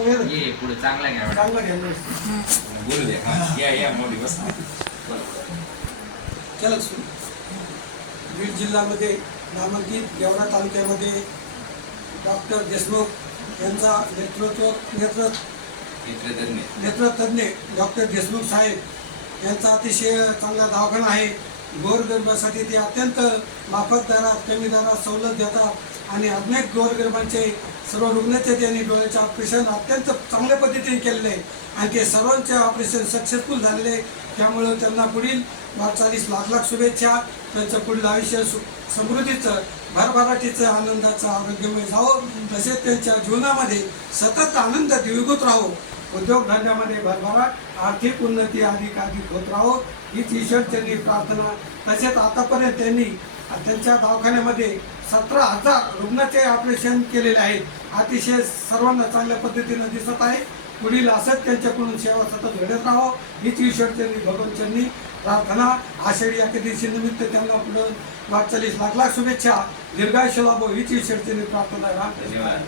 ये पुढे चांगला घ्या चांगला घ्यायला बोलू दे. हा या मोठी बस. चला बीड जिल्ह्यामध्ये नामांकित गेवरा तालुक्यामध्ये डॉक्टर देशमुख यांचा नेत्रतज्ञ डॉक्टर देशमुख साहेब यांचा अतिशय चांगला दवाखाना आहे. गोरगरिबासाठी ते अत्यंत माफक दरात कमी दरात सवलत देतात आणि अनेक गोरगरिबांचे सर्व रुग्णाचे त्यांनी डोळ्याचे ऑपरेशन अत्यंत चांगल्या पद्धतीने केलेले आहे आणि ते सर्वांचे ऑपरेशन सक्सेसफुल झालेले. त्यामुळं त्यांना पुढील वाटचालीस लाख लाख शुभेच्छा. त्यांचं पुढील आयुष्य समृद्धीचं भरभराटीचं आनंदाचं आरोग्यमय जावो. तसेच त्यांच्या जीवनामध्ये सतत आनंद द्विगुत राहो. उद्योगधंद्यामध्ये भरभराट आर्थिक उन्नती अधिक होत राहो हीच ईश्वरचरणी प्रार्थना. तसेच आतापर्यंत त्यांनी त्यांच्या दवाखान्यामध्ये 17,000 रुग्णाचे ऑपरेशन केलेले आहेत. अतिशय सर्वांना चांगल्या पद्धतीनं दिसत आहे. पुढील असंच त्यांच्याकडून सेवा सतत घडत राहो हीच ईश्वरचरणी भगवंतचरणी प्रार्थना. आषाढी एकादशी निमित्त त्यांना पुढे वाटचालीस लाख लाख शुभेच्छा. दीर्घायुष्य लाभो हीच ईश्वरचरणी प्रार्थना. धन्यवाद.